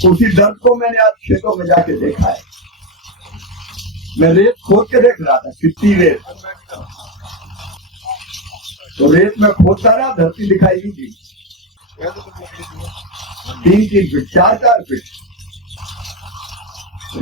उसी दर्द को मैंने आज खेतों में जाके देखा है। मैं रेत खोद के देख रहा था, कितनी रेत, तो रेत में खोदता रहा, धरती दिखाई नहीं दी। 3-3 फीट 4-4 फीट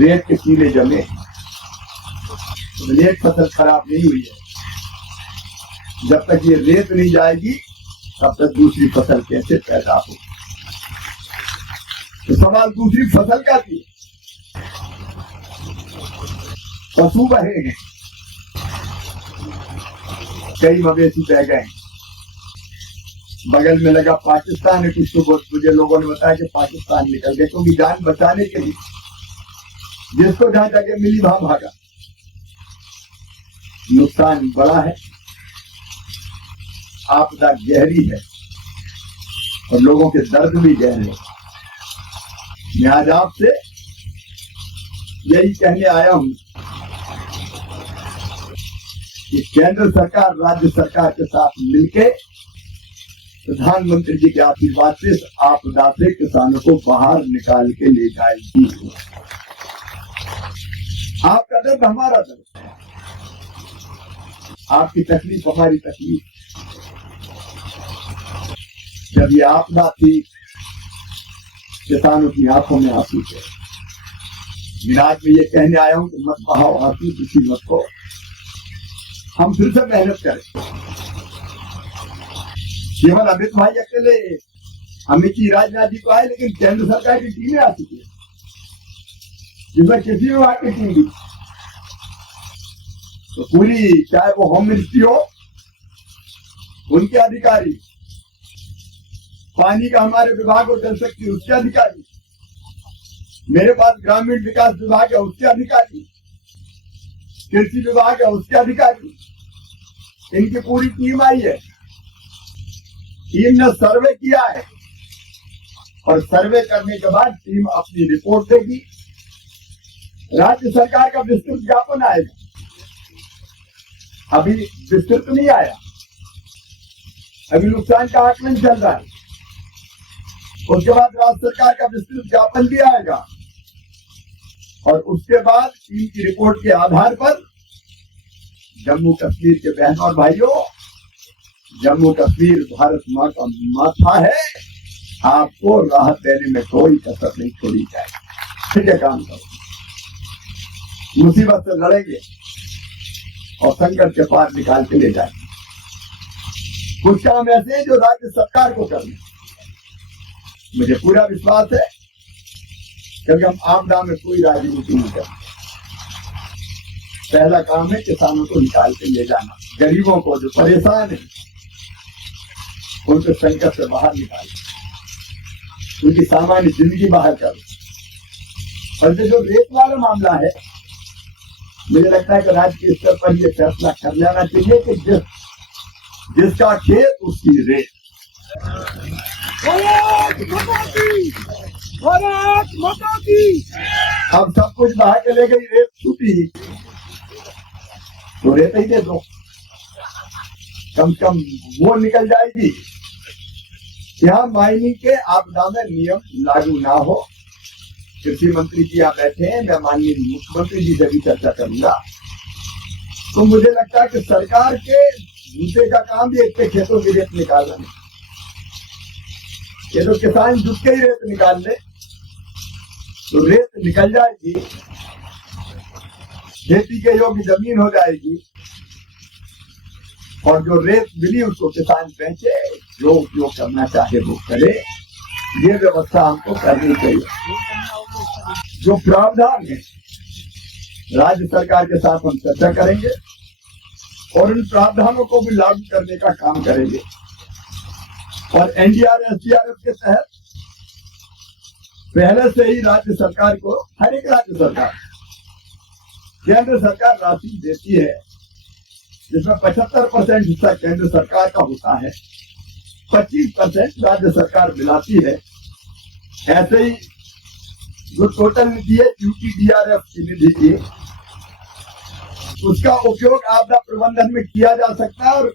रेत के कीले जमे। तो एक फसल खराब नहीं हुई है। जब तक ये रेत नहीं जाएगी तब तक दूसरी फसल कैसे पैदा हो। तो सवाल दूसरी फसल का थी। पशु बहे हैं, कई मवेशी बह गए। बगल में लगा पाकिस्तान है, कुछ तो मुझे लोगों ने बताया कि पाकिस्तान निकल गए, क्योंकि जान बचाने के लिए जिसको जहां जगह मिली वहां भागा। नुकसान बड़ा है, आपदा गहरी है और लोगों के दर्द भी गहरे हैं। मैं आज आपसे यही कहने आया हूं कि केंद्र सरकार राज्य सरकार के साथ मिलकर प्रधानमंत्री जी के आशीर्वाद से इस आपदा से किसानों को बाहर निकाल के ले जाएगी। आपका दर्द हमारा दर्द, आपकी तकलीफ हमारी तकलीफ। जब ये आपदा थी किसानों की आंखों में आंसू थे। आज में ये कहने आया हूं कि मत बहाओ आंसू किसी मत को, हम फिर से मेहनत करें। केवल अमित भाई अकेले, अमित जी राजनाथ जी तो आए, लेकिन केंद्र सरकार की टीमें आ चुकी है, जिसमें किसी विभाग की टीम भी। तो पूरी, चाहे वो होम मिनिस्ट्री हो, उनके अधिकारी, पानी का हमारे विभाग हो जल शक्ति उसके अधिकारी, मेरे पास ग्रामीण विकास विभाग है उसके अधिकारी, कृषि विभाग है उसके अधिकारी, इनकी पूरी टीम आई है। टीम ने सर्वे किया है और सर्वे करने के बाद टीम अपनी रिपोर्ट देगी। राज्य सरकार का विस्तृत ज्ञापन आएगा। अभी विस्तृत नहीं आया, अभी नुकसान का आकलन चल रहा है। उसके बाद राज्य सरकार का विस्तृत ज्ञापन भी आएगा और उसके बाद टीम की रिपोर्ट के आधार पर जम्मू कश्मीर के बहनों और भाइयों, जम्मू कश्मीर भारत माँ का माथा है, आपको राहत देने में कोई कसर नहीं छोड़ी जाएगी। ठीक है, काम करो, मुसीबत से लड़ेंगे और संकट के पार निकाल के ले जाएंगे। कुछ काम ऐसे हैं जो राज्य सरकार को करने, मुझे पूरा विश्वास है, क्योंकि हम आपदा में कोई राजनीति नहीं करते। पहला काम है किसानों को निकाल के ले जाना, गरीबों को जो परेशान है उनको संकट से बाहर निकालो, उनकी सामान्य जिंदगी बाहर करो। और जो रेत वाला मामला है, मुझे लगता है कि राज्य के स्तर पर यह फैसला कर लेना चाहिए कि जिसका खेत उसकी रेत। अब सब कुछ बहा के ले गई, रेत छूटी तो रेत ही दे दो, कम से कम वो निकल जाएगी। यहाँ माइनिंग के आपदा में नियम लागू ना हो। कृषि मंत्री जी यहाँ बैठे हैं, मैं माननीय मुख्यमंत्री जी से भी चर्चा करूंगा। तो मुझे लगता है कि सरकार के दूसरे का काम भी एक खेतों की रेत निकालना नहीं। ये तो किसान जुट के ही रेत निकाल ले तो रेत निकल जाएगी, खेती के योग्य जमीन हो जाएगी और जो रेत मिली उसको किसान बेचे, जो उपयोग करना चाहे वो करे। ये व्यवस्था हमको करनी चाहिए। जो प्रावधान है राज्य सरकार के साथ हम चर्चा करेंगे और उन प्रावधानों को भी लागू करने का काम करेंगे। और एनडीआरएफ एसडीआरएफ के तहत पहले से ही राज्य सरकार को, हर एक राज्य सरकार, केंद्र सरकार राशि देती है, जिसमें 75% हिस्सा केंद्र सरकार का होता है, 25% राज्य सरकार मिलाती है। ऐसे ही जो टोटल निधि है यूटीडीआरएफ की निधि की, उसका उपयोग आपदा प्रबंधन में किया जा सकता है। और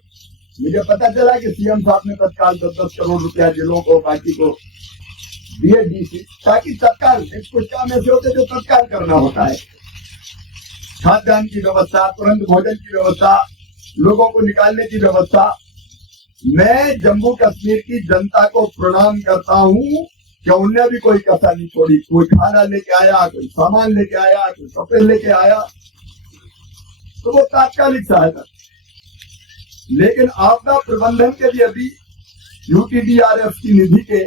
मुझे पता चला कि सीएम साहब ने तत्काल 10-10 करोड़ रुपया जिलों को, बाकी को DADC, ताकि तत्काल कुछ काम ऐसे होते जो तत्काल करना होता है, खाद्यान्न की व्यवस्था, तुरंत भोजन की व्यवस्था, लोगों को निकालने की व्यवस्था। मैं जम्मू कश्मीर की जनता को प्रणाम करता हूं कि उनने भी कोई कसर नहीं छोड़ी। कोई खाना लेके आया, कोई सामान लेके आया, कोई कपड़े लेके आया, तो वो तात्कालिक सहायता। लेकिन आपदा प्रबंधन के लिए भी UTDRF की निधि के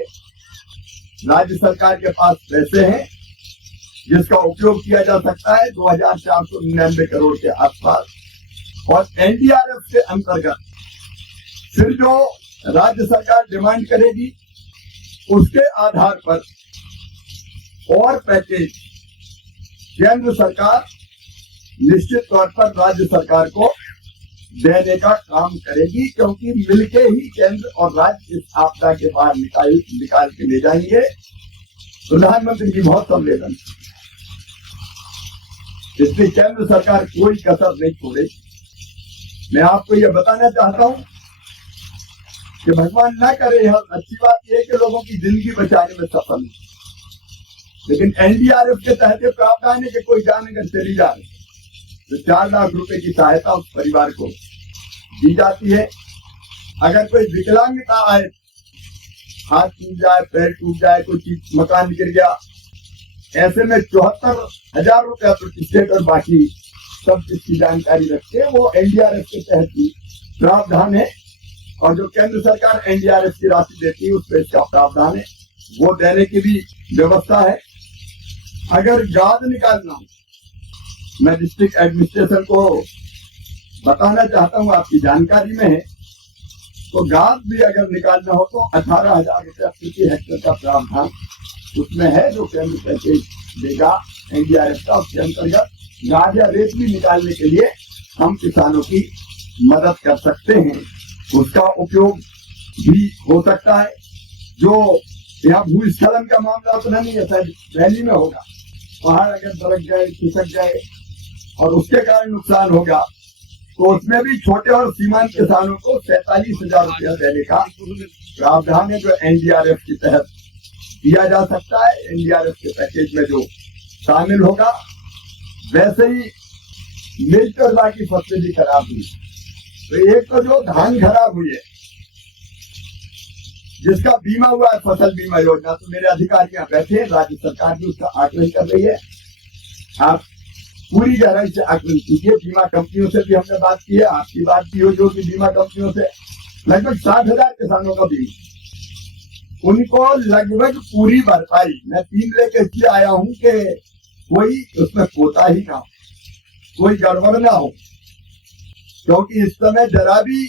राज्य सरकार के पास पैसे हैं, जिसका उपयोग किया जा सकता है 2499 करोड़ के आसपास। और NDRF के अंतर्गत फिर जो राज्य सरकार डिमांड करेगी उसके आधार पर और पैकेज केंद्र सरकार निश्चित तौर पर राज्य सरकार को देने का काम करेगी, क्योंकि मिलके ही केंद्र और राज्य इस आपदा के बाहर निकाल के ले जाएंगे। प्रधानमंत्री जी बहुत संवेदन, इसलिए केंद्र सरकार कोई कसर नहीं छोड़ेगी। मैं आपको यह बताना चाहता हूं कि भगवान ना करे, यह अच्छी बात यह है कि लोगों की जिंदगी बचाने में सफल है, लेकिन NDRF के तहत प्रावधान है कि कोई जान अगर चली जा रही तो 4 लाख रुपए की सहायता उस परिवार को दी जाती है। अगर कोई विकलांगता आए, हाथ टूट जाए, पैर टूट जाए, कोई चीज मकान गिर गया, ऐसे में 74,000 रुपया प्रति स्टेट और बाकी सब इसकी जानकारी रखते हैं। वो NDRF के तहत भी प्रावधान है, और जो केंद्र सरकार NDRF की राशि देती है उस पर इसका प्रावधान है, वो देने की भी व्यवस्था है। अगर गाद निकालना हो, मैं डिस्ट्रिक्ट एडमिनिस्ट्रेशन को बताना चाहता हूं, आपकी जानकारी में है, तो गाद भी अगर निकालना हो तो 18,000 रुपया प्रति हेक्टेयर का प्रावधान उसमें है, जो केंद्र पैकेज देगा NDRF का। उसके अंतर्गत गाद या रेत भी निकालने के लिए हम किसानों की मदद कर सकते हैं, उसका उपयोग भी हो सकता है। जो यहाँ भूस्खलन का मामला उतना नहीं है, रैली में होगा, पहाड़ अगर दरक जाए, खिसक जाए और उसके कारण नुकसान होगा, तो उसमें भी छोटे और सीमांत किसानों को 47,000 रुपया देने का प्रावधान है, जो NDRF के तहत दिया जा सकता है। NDRF के पैकेज में जो शामिल होगा। वैसे ही मिर्च और बाकी फसलें भी खराब हुई, तो एक तो जो धान खराब हुई है जिसका बीमा हुआ है, फसल बीमा योजना, तो मेरे अधिकारी यहाँ बैठे हैं, राज्य सरकार भी उसका आकलन कर रही है। आप पूरी गहराई से आकलन कीजिए। बीमा कंपनियों से भी हमने बात की है, आपकी बात की हो जो कि बीमा कंपनियों से लगभग 60,000 किसानों का बीमा, उनको लगभग पूरी भरपाई। मैं 3 लेके इसलिए आया हूं कि कोई उसमें कोताही ना हो, कोई गड़बड़ ना हो, क्योंकि इस समय जरा भी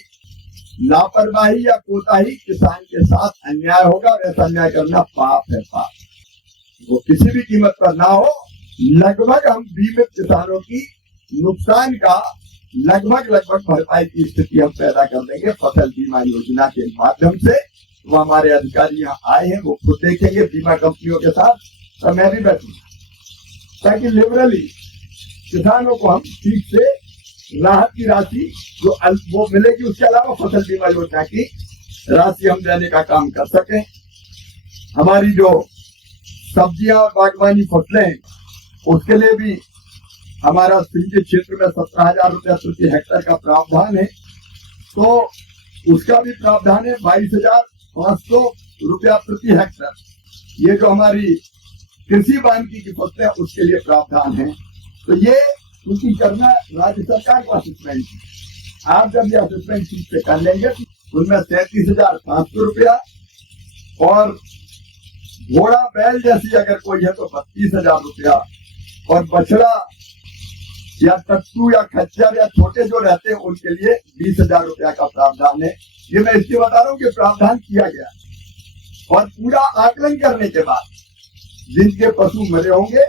लापरवाही या कोताही किसान के साथ अन्याय होगा, और ऐसा अन्याय करना पाप है, पाप। वो किसी भी कीमत पर ना हो। लगभग हम बीमित किसानों की नुकसान का लगभग भरपाई की स्थिति हम पैदा कर देंगे फसल बीमा योजना के माध्यम से। वो हमारे अधिकारी यहाँ आए हैं, वो खुद देखेंगे बीमा कंपनियों के साथ, तो मैं भी बैठूंगा, ताकि लिबरली किसानों को हम ठीक से राहत की राशि जो वो मिलेगी, उसके अलावा फसल बीमा योजना की राशि हम देने का काम कर सकें। हमारी जो सब्जियां और बागवानी फसलें हैं, उसके लिए भी हमारा सिंचित क्षेत्र में 17,000 रुपया प्रति हेक्टेयर का प्रावधान है, तो उसका भी प्रावधान है 22,500 रुपया प्रति हेक्टेयर। ये जो हमारी कृषि वानिकी की फसलें, उसके लिए प्रावधान है। तो ये क्योंकि करना राज्य सरकार को असेसमेंट, आप जब ये असेसमेंट ठीक से कर लेंगे, उनमें 33,500 रुपया, और घोड़ा बैल जैसी अगर कोई है तो 32,000 रुपया, और बछड़ा या तत्तू या खच्चर या छोटे जो रहते हैं उनके लिए 20,000 रुपया का प्रावधान है। ये मैं इसलिए बता रहा हूँ कि प्रावधान किया गया, और पूरा आकलन करने के बाद जिनके पशु मरे होंगे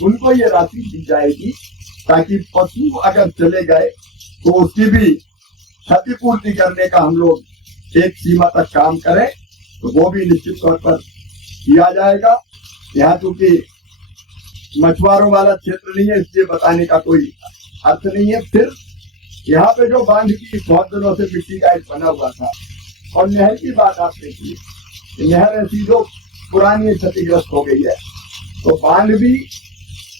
उनको ये राशि दी जाएगी, ताकि पशु अगर चले गए तो उसकी भी क्षतिपूर्ति करने का हम लोग एक सीमा तक काम करें, तो वो भी निश्चित तौर पर किया जाएगा। यहाँ चूंकि मछुआरों वाला क्षेत्र नहीं है, इसलिए बताने का कोई अर्थ नहीं है। फिर यहाँ पे जो बांध की बहुत दिनों से मिट्टी का एक बना हुआ था, और नहर की बात आप देखिए, नहर ऐसी जो पुरानी क्षतिग्रस्त हो गई है, तो बांध भी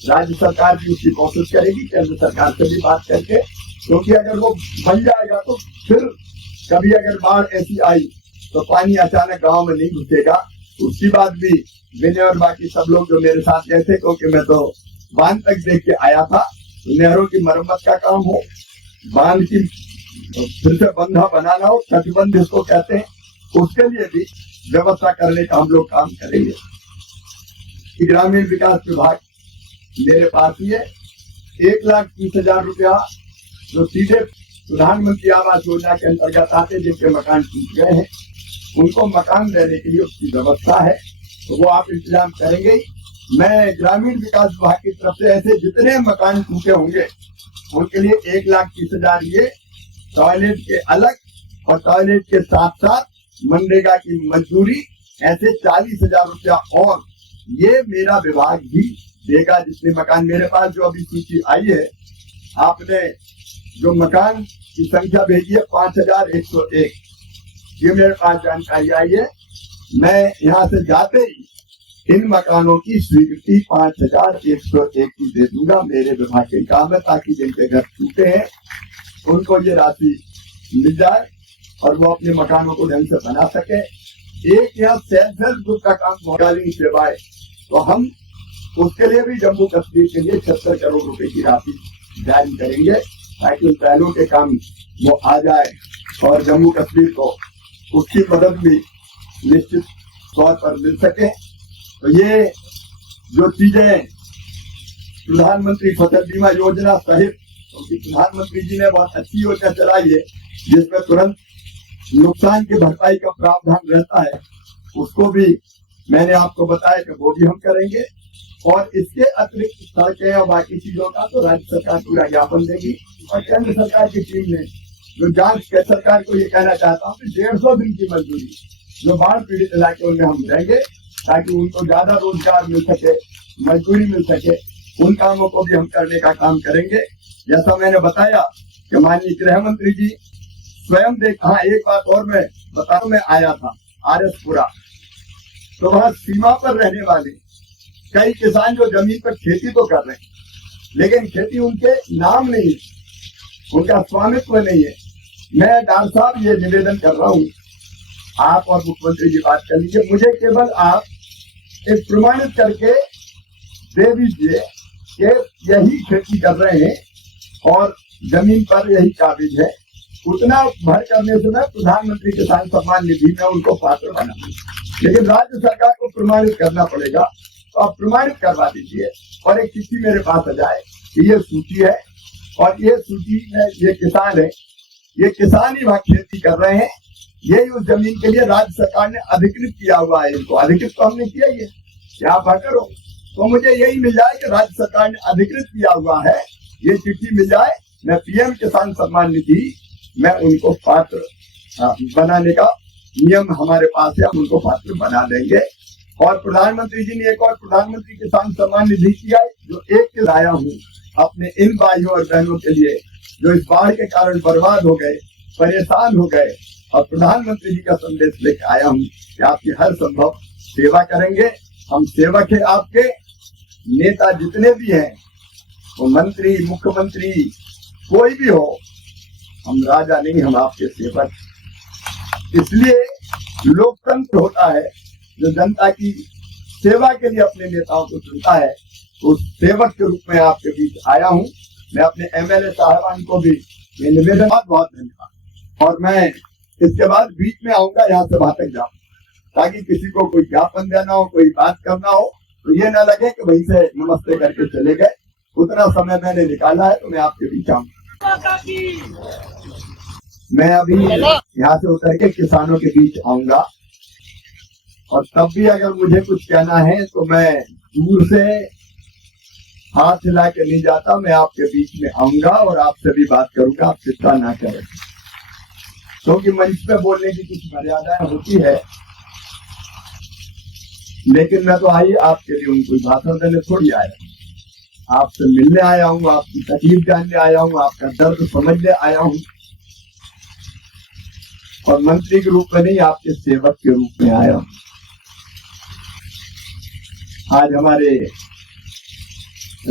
राज्य सरकार भी उसकी कोशिश करेगी केंद्र सरकार से भी बात करके, क्योंकि अगर वो बन जाएगा तो फिर कभी अगर बाढ़ ऐसी आई तो पानी अचानक गांव में नहीं घुसेगा। उसकी बात भी विनय और बाकी सब लोग जो मेरे साथ गए थे, क्योंकि मैं तो बांध तक देख के आया था, नहरों की मरम्मत का काम हो, बांध की फिर से बंधा बनाना हो, तटबंध जिसको कहते हैं, उसके लिए भी व्यवस्था करने का हम लोग काम करेंगे। ग्रामीण विकास विभाग मेरे पास ही है। 1,30,000 रुपया जो सीधे प्रधानमंत्री आवास योजना के अंतर्गत आते, जिनके मकान टूट गए हैं, उनको मकान देने के लिए उसकी व्यवस्था है, तो वो आप इंतजाम करेंगे। मैं ग्रामीण विकास विभाग की तरफ से ऐसे जितने मकान टूटे होंगे उनके लिए 1,30,000 ये टॉयलेट के अलग और टॉयलेट के साथ साथ मनरेगा की मजदूरी, ऐसे 40,000 रुपया और ये मेरा विभाग भी देगा। जितने मकान मेरे पास जो अभी सूची आई है, आपने जो मकान की संख्या भेजी है 5,101, ये मेरे पास जानकारी आई है। मैं यहाँ से जाते ही इन मकानों की स्वीकृति 5,101 की दे दूंगा। मेरे विभाग के काम है, ताकि जिनके घर टूटे हैं उनको ये राशि मिल जाए और वो अपने मकानों को ढंग से बना सके। एक यहाँ सेल्फ हेल्प ग्रुप का काम मोबाइलिंग सेवाएं, तो हम उसके लिए भी जम्मू कश्मीर के लिए 76 करोड़ रुपए की राशि जारी करेंगे, ताकि उन पहलों के काम वो आ जाए और जम्मू कश्मीर को उसकी मदद भी निश्चित तौर पर मिल सके। तो ये जो चीजें प्रधानमंत्री फसल बीमा योजना सहित, क्योंकि प्रधानमंत्री जी ने बहुत अच्छी योजना चलाई है जिसमें तुरंत नुकसान की भरपाई का प्रावधान रहता है, उसको भी मैंने आपको बताया कि वो भी हम करेंगे। और इसके अतिरिक्त सड़कें और बाकी चीजों का तो राज्य सरकार पूरा ज्ञापन देगी। और केंद्र सरकार की टीम ने जो जांच के सरकार को ये कहना चाहता हूँ कि 150 दिन की मजदूरी जो बाढ़ पीड़ित इलाके में हम देंगे, ताकि उनको ज्यादा रोजगार मिल सके, मजदूरी मिल सके, उन कामों को भी हम करने का काम करेंगे। जैसा मैंने बताया कि माननीय गृह मंत्री जी स्वयं हाँ, एक बात और मैं बताऊं, मैं आया था आरएसपुरा, तो वहां सीमा पर रहने वाले कई किसान जो जमीन पर खेती तो कर रहे हैं, लेकिन खेती उनके नाम नहीं है, उनका स्वामित्व नहीं है। मैं डॉक्टर साहब ये निवेदन कर रहा हूँ, आप और मुख्यमंत्री जी बात कर लीजिए, मुझे केवल आप एक प्रमाणित करके दे दीजिए कि यही खेती कर रहे हैं और जमीन पर यही काबिज है। उतना भर करने से मैं प्रधानमंत्री किसान सम्मान निधि में उनको पात्र बना, लेकिन राज्य सरकार को प्रमाणित करना पड़ेगा, तो आप प्रमाणित करवा दीजिए और एक चिट्ठी मेरे पास आ जाए कि ये सूची है और ये सूची में ये किसान है, ये किसान ही वहाँ खेती कर रहे हैं, यही उस जमीन के लिए राज्य सरकार ने अधिकृत किया हुआ है। इनको अधिकृत तो हमने किया ही है, क्या भर हो, तो मुझे यही मिल जाए कि राज्य सरकार ने अधिकृत किया हुआ है, ये चिट्ठी मिल जाए, मैं पीएम किसान सम्मान निधि मैं उनको पात्र बनाने का नियम हमारे पास है, हम उनको पात्र बना देंगे। और प्रधानमंत्री जी ने एक और प्रधानमंत्री किसान सम्मान निधि किया है, जो एक लाया हूँ अपने इन भाइयों और बहनों के लिए जो इस बाढ़ के कारण बर्बाद हो गए, परेशान हो गए, और प्रधानमंत्री जी का संदेश लेकर आया हूँ कि आपकी हर संभव सेवा करेंगे। हम सेवक है आपके, नेता जितने भी हैं, वो मंत्री मुख्यमंत्री कोई भी हो, हम राजा नहीं, हम आपके सेवक। इसलिए लोकतंत्र होता है जो जनता की सेवा के लिए अपने नेताओं को चुनता है, उस सेवक के रूप में आपके बीच आया हूं। मैं अपने एमएलए साहबान को भी निवेदन, बहुत धन्यवाद। और मैं इसके बाद बीच में आऊंगा, यहाँ से वहां तक जाऊँ, ताकि किसी को कोई ज्ञापन देना हो, कोई बात करना हो, तो ये न लगे कि वहीं से नमस्ते करके चले गए। उतना समय मैंने निकाला है, तो मैं आपके बीच आऊंगा। मैं अभी यहाँ से उतर के किसानों के बीच आऊंगा, और तब भी अगर मुझे कुछ कहना है तो मैं दूर से हाथ हिला के नहीं जाता, मैं आपके बीच में आऊंगा और आपसे भी बात करूंगा। आप चिंता ना करें, क्योंकि मंच पे बोलने की कुछ मर्यादाएं होती है, लेकिन मैं तो आई आपके लिए उनको भाषण देने थोड़ी आया, आपसे मिलने आया हूँ, आपकी तकलीफ जानने आया हूँ, आपका दर्द समझने आया हूँ, और मंत्री के रूप में नहीं, आपके सेवक के रूप में आया हूँ। आज हमारे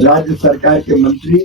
राज्य सरकार के मंत्री